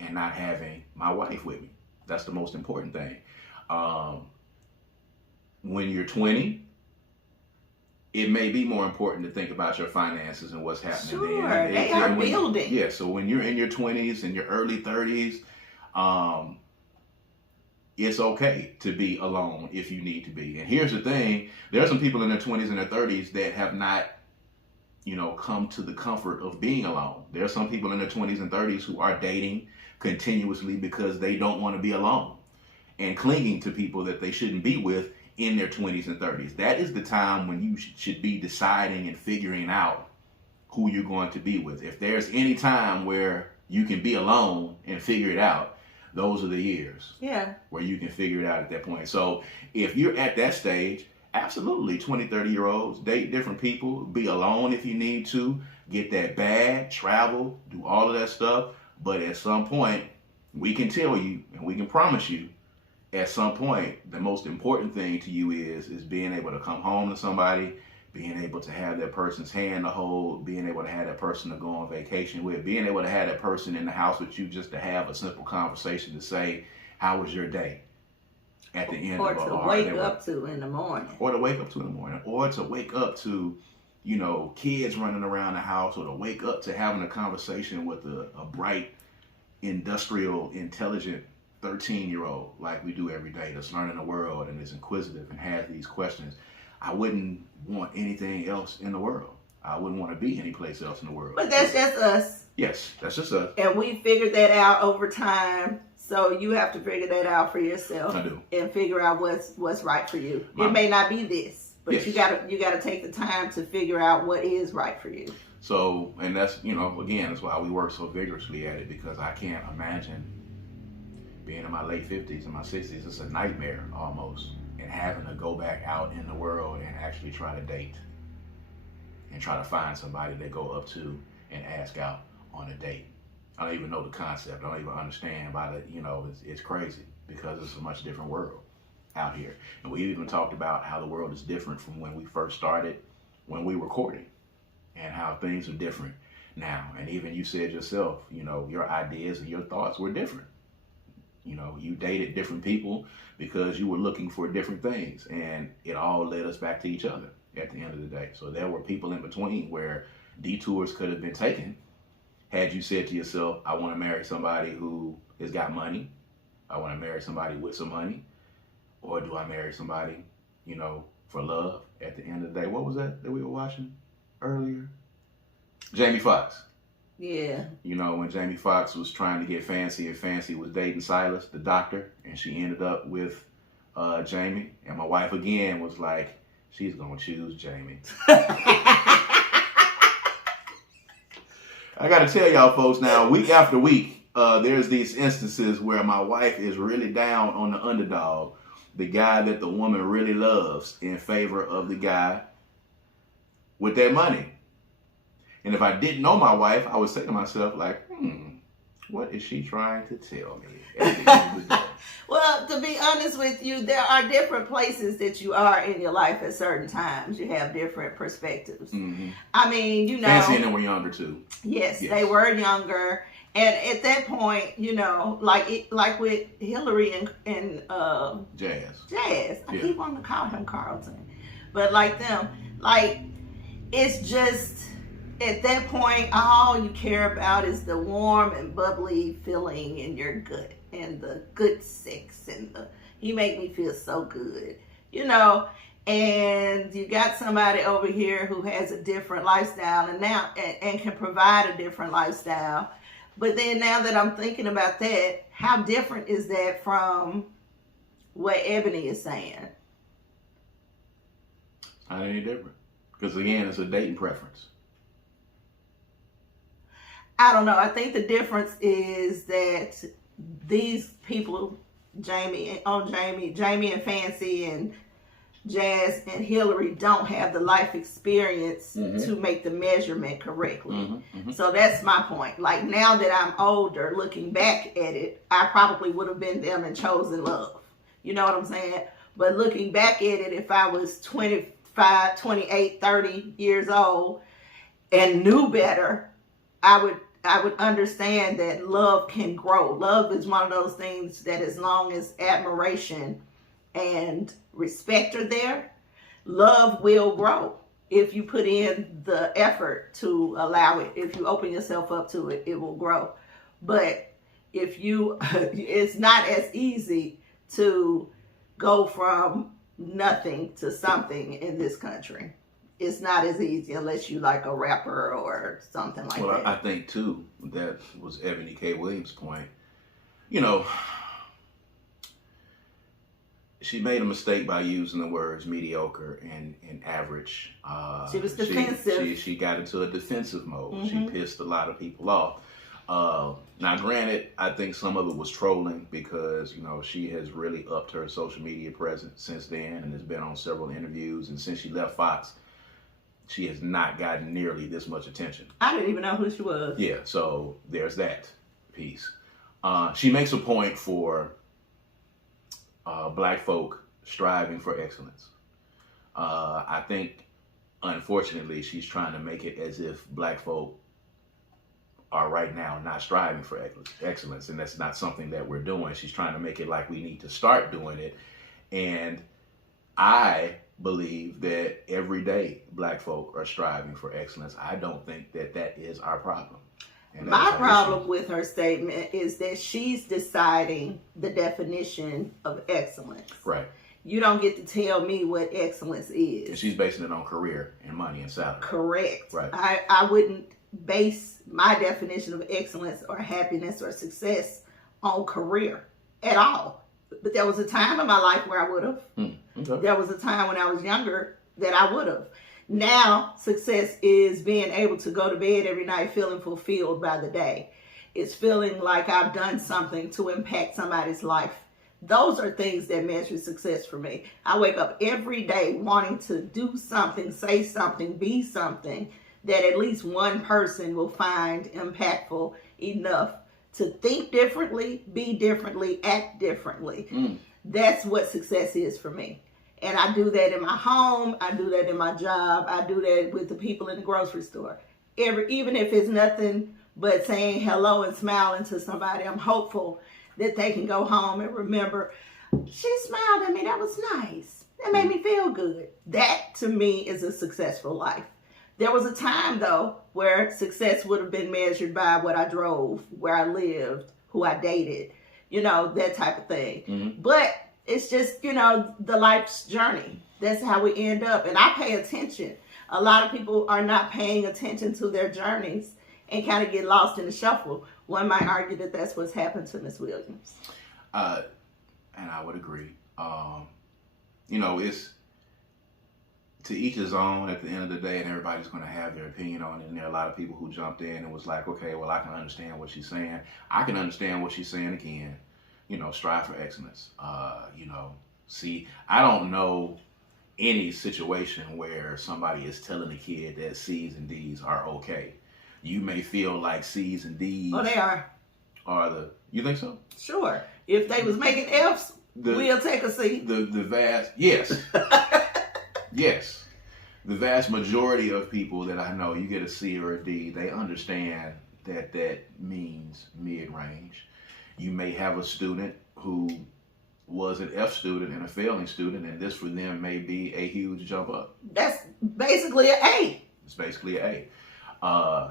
and not having my wife with me. That's the most important thing. When you're 20, it may be more important to think about your finances and what's happening. Sure, they are building. Yeah, so when you're in your 20s and your early 30s, it's okay to be alone if you need to be. And here's the thing, there are some people in their 20s and their 30s that have not, come to the comfort of being alone. There are some people in their 20s and 30s who are dating continuously because they don't want to be alone and clinging to people that they shouldn't be with in their 20s and 30s. That is the time when you should be deciding and figuring out who you're going to be with. If there's any time where you can be alone and figure it out, those are the years where you can figure it out at that point. So if you're at that stage, absolutely, 20, 30-year-olds, date different people, be alone if you need to, get that bag, travel, do all of that stuff. But at some point, we can tell you and we can promise you, at some point, the most important thing to you is being able to come home to somebody, being able to have that person's hand to hold, being able to have that person to go on vacation with, being able to have that person in the house with you just to have a simple conversation to say, how was your day? At the end or of to wake up to in the morning. Or to wake up to in the morning. Or to wake up to, kids running around the house, or to wake up to having a conversation with a bright, industrial, intelligent 13-year-old like we do every day, that's learning the world and is inquisitive and has these questions. I wouldn't want anything else in the world. I wouldn't want to be anyplace else in the world. But that's just us. Yes, that's just us. And we figured that out over time. So you have to figure that out for yourself. I do. And figure out what's right for you. It may not be this, but yes, you gotta take the time to figure out what is right for you. So, and that's, again, that's why we work so vigorously at it, because I can't imagine being in my late 50s and my 60s. It's a nightmare almost. And having to go back out in the world and actually try to date and try to find somebody to go up to and ask out on a date. I don't even know the concept. I don't even understand about it. It's crazy because it's a much different world out here. And we even talked about how the world is different from when we first started, when we were courting, and how things are different now. And even you said yourself, your ideas and your thoughts were different. You dated different people because you were looking for different things, and it all led us back to each other at the end of the day. So there were people in between where detours could have been taken had you said to yourself, I want to marry somebody who has got money. I want to marry somebody with some money. Or do I marry somebody, for love at the end of the day? What was that we were watching earlier? Jamie Foxx. Yeah. When Jamie Foxx was trying to get Fancy, and Fancy was dating Silas, the doctor, and she ended up with Jamie. And my wife again was like, she's going to choose Jamie. I got to tell y'all folks now, week after week, there's these instances where my wife is really down on the underdog, the guy that the woman really loves, in favor of the guy with that money. And if I didn't know my wife, I would say to myself, like, what is she trying to tell me at the end of the day? Well, to be honest with you, there are different places that you are in your life at certain times. You have different perspectives. Mm-hmm. I mean, Fancy and them were younger too. Yes, they were younger. And at that point, like with Hillary and Jazz. I keep wanting to call him Carlton. But like them, it's just, at that point, all you care about is the warm and bubbly feeling in your gut and the good sex and you make me feel so good, and you got somebody over here who has a different lifestyle and can provide a different lifestyle. But then now that I'm thinking about that, how different is that from what Ebony is saying? Not any different. Because again, it's a dating preference. I don't know. I think the difference is that these people, Jamie and Fancy and Jazz and Hillary, don't have the life experience to make the measurement correctly. So that's my point. Like, now that I'm older, looking back at it, I probably would have been them and chosen love. You know what I'm saying? But looking back at it, if I was 25, 28, 30 years old and knew better, I would understand that love can grow. Love is one of those things that, as long as admiration and respect are there, love will grow. If you put in the effort to allow it, if you open yourself up to it, it will grow. But if you, it's not as easy to go from nothing to something in this country. It's not as easy unless you like a rapper or something like that. Well, I think too, that was Eboni K Williams' point. You know, she made a mistake by using the words mediocre and average. She was defensive. She got into a defensive mode. She pissed a lot of people off. Now, granted, I think some of it was trolling because, you know, she has really upped her social media presence since then and has been on several interviews. And since she left Fox, she has not gotten nearly this much attention. I didn't even know who she was. Yeah, so there's that piece. She makes a point for black folk striving for excellence. I think, unfortunately, she's trying to make it as if black folk are right now not striving for excellence, and that's not something that we're doing. She's trying to make it like we need to start doing it, and I believe that every day black folk are striving for excellence. I don't think that that is our problem. My problem with her statement is that she's deciding the definition of excellence. Right. You don't get to tell me what excellence is. And she's basing it on career and money and salary. Correct. Right. I wouldn't base my definition of excellence or happiness or success on career at all. But there was a time in my life where I would have. Okay. There was a time when I was younger that I would have. Now, success is being able to go to bed every night feeling fulfilled by the day. It's feeling like I've done something to impact somebody's life. Those are things that measure success for me. I wake up every day wanting to do something, say something, be something that at least one person will find impactful enough to think differently, be differently, act differently. That's what success is for me. And I do that in my home. I do that in my job. I do that with the people in the grocery store. Even if it's nothing but saying hello and smiling to somebody, I'm hopeful that they can go home and remember, she smiled at me. That was nice. That made me feel good. That, to me, is a successful life. There was a time, though, where success would have been measured by what I drove, where I lived, who I dated, you know, that type of thing. But it's just, you know, the life's journey. That's how we end up. And I pay attention. A lot of people are not paying attention to their journeys and kind of get lost in the shuffle. One might argue that that's what's happened to Miss Williams. And I would agree. You know, it's to each his own at the end of the day, and everybody's going to have their opinion on it. And there are a lot of people who jumped in and was like, okay, well, I can understand what she's saying. I can understand what she's saying again. You know, strive for excellence. You know, see, I don't know any situation where somebody is telling a kid that C's and D's are okay. You may feel like C's and D's. Oh, they are. You think so? Sure. If they was making F's, we'll take a C. Yes. Yes. The vast majority of people that I know, you get a C or a D, they understand that that means mid-range. You may have a student who was an F student and a failing student, and this for them may be a huge jump up. That's basically an A. It's basically an A.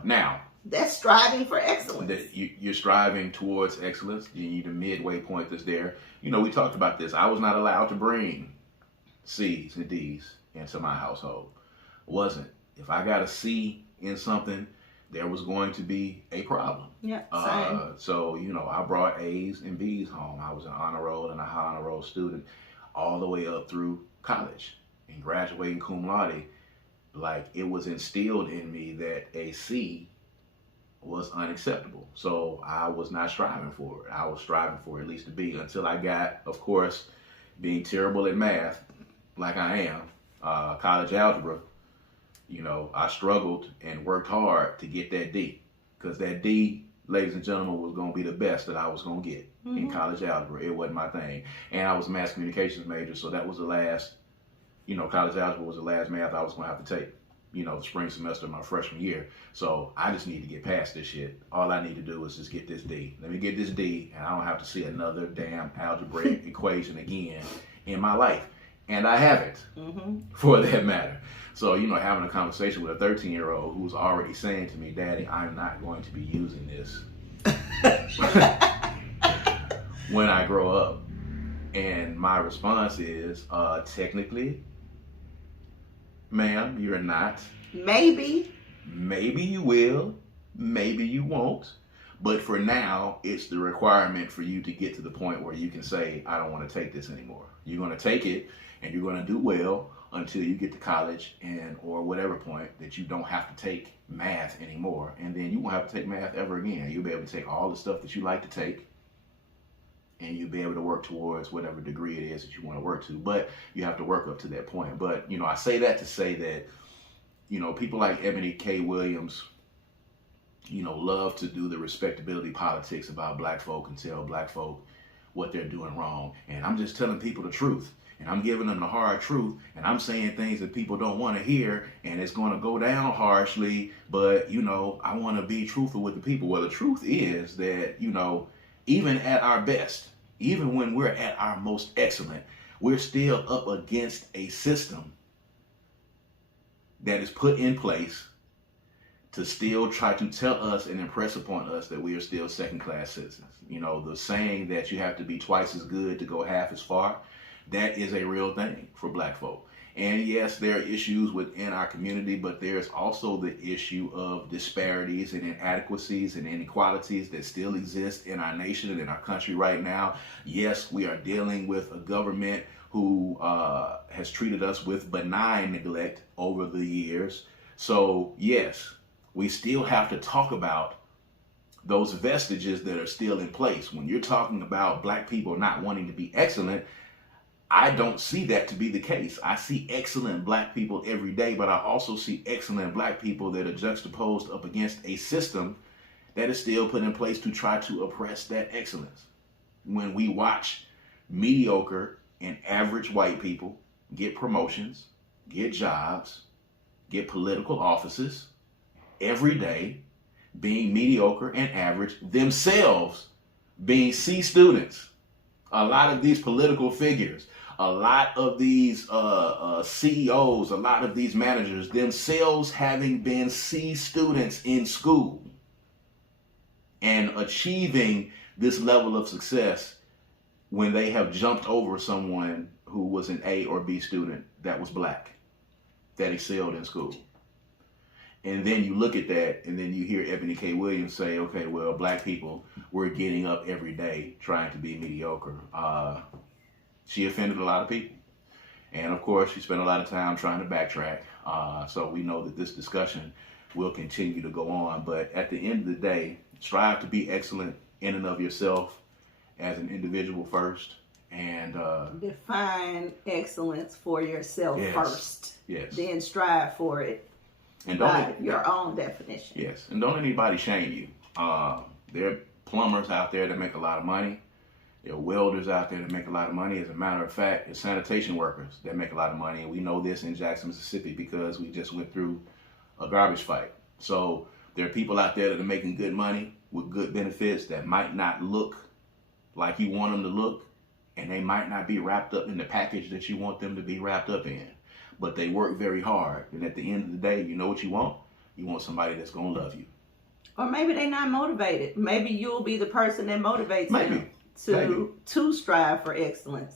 Now, that's striving for excellence. That you're striving towards excellence. You need a midway point that's there. You know, we talked about this. I was not allowed to bring C's and D's into my household. Wasn't. If I got a C in something, there was going to be a problem. Yeah, same. So, you know, I brought A's and B's home. I was an honor roll and a high honor roll student all the way up through college. And graduating cum laude, like, it was instilled in me that a C was unacceptable. So I was not striving for it. I was striving for at least a B until I got, of course, being terrible at math, like I am, college algebra. You know, I struggled and worked hard to get that D, because that D, ladies and gentlemen, was going to be the best that I was going to get in college algebra. It wasn't my thing. And I was a mass communications major, so that was the last, you know, college algebra was the last math I was going to have to take, you know, the spring semester of my freshman year. So I just need to get past this shit. All I need to do is just get this D. Let me get this D, and I don't have to see another damn algebraic equation again in my life. And I haven't, for that matter. So, you know, having a conversation with a 13-year-old who's already saying to me, Daddy, I'm not going to be using this when I grow up. And my response is, technically, ma'am, you're not. Maybe. Maybe you will. Maybe you won't. But for now, it's the requirement for you to get to the point where you can say, I don't want to take this anymore. You're going to take it and you're going to do well until you get to college and or whatever point that you don't have to take math anymore. And then you won't have to take math ever again. You'll be able to take all the stuff that you like to take and you'll be able to work towards whatever degree it is that you want to work to. But you have to work up to that point. But, I say that to say that, people like Eboni K Williams, love to do the respectability politics about black folk and tell black folk what they're doing wrong. And I'm just telling people the truth. And I'm giving them the hard truth. And I'm saying things that people don't want to hear. And it's going to go down harshly. But, I want to be truthful with the people. Well, the truth is that, even at our best, even when we're at our most excellent, we're still up against a system that is put in place to still try to tell us and impress upon us that we are still second-class citizens. The saying that you have to be twice as good to go half as far, that is a real thing for black folk. And yes, there are issues within our community, but there's also the issue of disparities and inadequacies and inequalities that still exist in our nation and in our country right now. Yes, we are dealing with a government who has treated us with benign neglect over the years. So yes, we still have to talk about those vestiges that are still in place. When you're talking about black people not wanting to be excellent, I don't see that to be the case. I see excellent black people every day, but I also see excellent black people that are juxtaposed up against a system that is still put in place to try to oppress that excellence. When we watch mediocre and average white people get promotions, get jobs, get political offices every day, being mediocre and average, themselves being C students. A lot of these political figures, a lot of these CEOs, a lot of these managers, themselves having been C students in school and achieving this level of success when they have jumped over someone who was an A or B student that was black, that excelled in school. And then you look at that, and then you hear Eboni K Williams say, okay, well, black people, we're getting up every day trying to be mediocre. She offended a lot of people. And of course, she spent a lot of time trying to backtrack. So we know that this discussion will continue to go on. But at the end of the day, strive to be excellent in and of yourself as an individual first. And define excellence for yourself first. Yes. Then strive for it. And by your own definition. Yes. And don't anybody shame you. There are plumbers out there that make a lot of money. There are welders out there that make a lot of money. As a matter of fact, there's sanitation workers that make a lot of money. And we know this in Jackson, Mississippi, because we just went through a garbage fight. So there are people out there that are making good money with good benefits that might not look like you want them to look. And they might not be wrapped up in the package that you want them to be wrapped up in. But they work very hard. And at the end of the day, you know what you want? You want somebody that's going to love you. Or maybe they're not motivated. Maybe you'll be the person that motivates them to strive for excellence.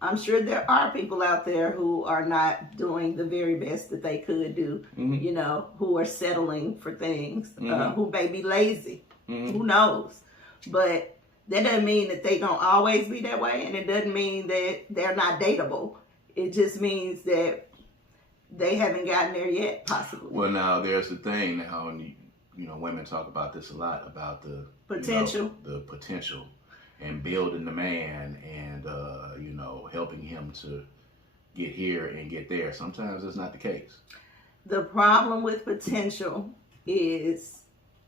I'm sure there are people out there who are not doing the very best that they could do, who are settling for things, who may be lazy. Who knows? But that doesn't mean that they're going to always be that way. And it doesn't mean that they're not dateable. It just means that they haven't gotten there yet, possibly. Well, now there's the thing now, and women talk about this a lot, about the potential, the potential, and building the man, and helping him to get here and get there. Sometimes that's not the case. The problem with potential is,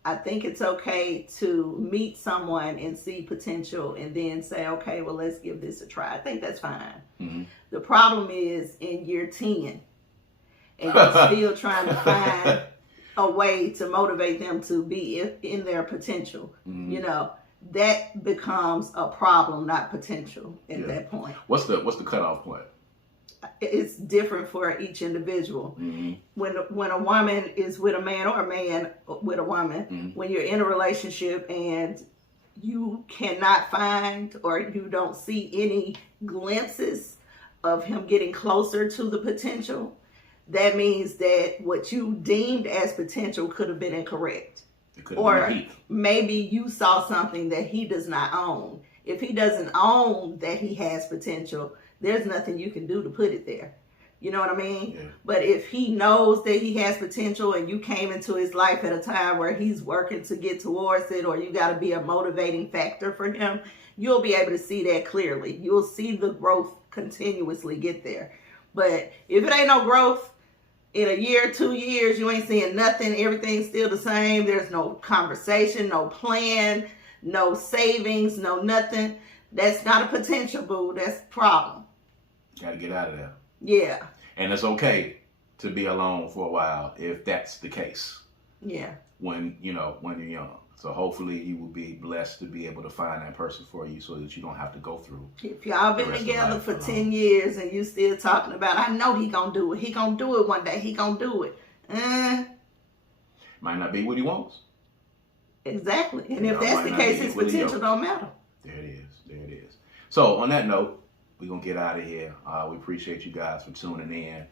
I think it's okay to meet someone and see potential and then say, okay, well, let's give this a try. I think that's fine. Mm-hmm. The problem is in year 10, and you're still trying to find a way to motivate them to be in their potential. Mm-hmm. That becomes a problem, not potential at that point. What's the cutoff point? It's different for each individual. Mm-hmm. When a woman is with a man or a man with a woman, when you're in a relationship and you cannot find or you don't see any glimpses of him getting closer to the potential, that means that what you deemed as potential could have been incorrect. Or maybe you saw something that he does not own. If he doesn't own that he has potential, there's nothing you can do to put it there. You know what I mean? Yeah. But if he knows that he has potential and you came into his life at a time where he's working to get towards it, or you got to be a motivating factor for him, you'll be able to see that clearly. You'll see the growth continuously get there. But if it ain't no growth, in a year, 2 years, you ain't seeing nothing. Everything's still the same. There's no conversation, no plan, no savings, no nothing. That's not a potential, boo. That's a problem. Got to get out of there. Yeah. And it's okay to be alone for a while if that's the case. Yeah. When you're young. So hopefully you will be blessed to be able to find that person for you so that you don't have to go through. If y'all been together for 10 years and you still talking about, I know he gonna do it. He gonna do it one day. He gonna do it. Might not be what he wants. Exactly. And if that's the case, his potential don't matter. There it is. So on that note, we're going to get out of here. We appreciate you guys for tuning in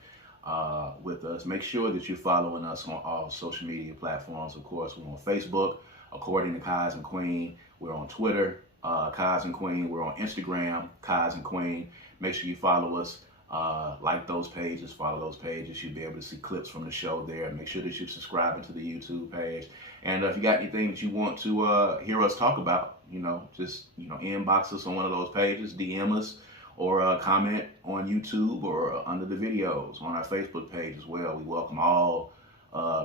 with us. Make sure that you're following us on all social media platforms. Of course, we're on Facebook, According to Kaz Queen. We're on Twitter, Kaz Queen. We're on Instagram, Kaz Queen. Make sure you follow us. Like those pages, follow those pages. You'll be able to see clips from the show there. Make sure that you're subscribing to the YouTube page. And if you got anything that you want to hear us talk about, just inbox us on one of those pages, DM us, or comment on YouTube or under the videos on our Facebook page as well. We welcome all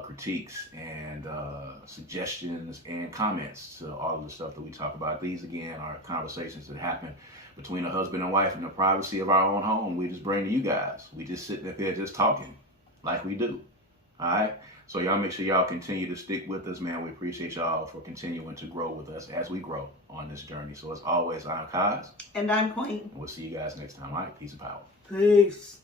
critiques and suggestions and comments to all of the stuff that we talk about. These, again, are conversations that happen between a husband and wife in the privacy of our own home. We just bring to you guys. We just sitting up here just talking like we do. All right? So y'all make sure y'all continue to stick with us, man. We appreciate y'all for continuing to grow with us as we grow on this journey. So as always, I'm Kaz. And I'm Queen. And we'll see you guys next time. All right? Peace and power. Peace.